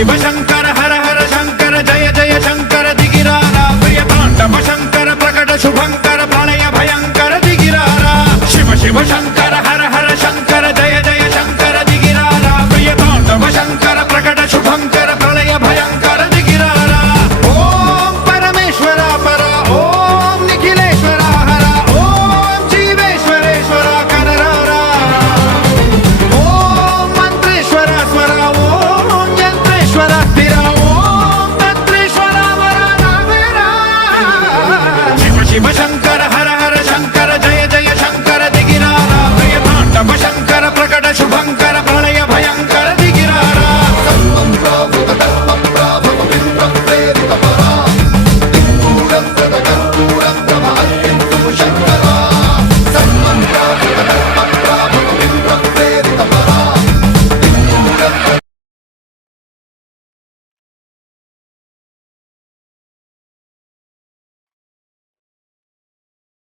शिव शंकर हर हर शंकर जय जय शंकर दिगिरारा प्रिय तांडव शंकर प्रकट शुभंकर प्रलय भयंकर दिगिरारा शिव शिव शंकर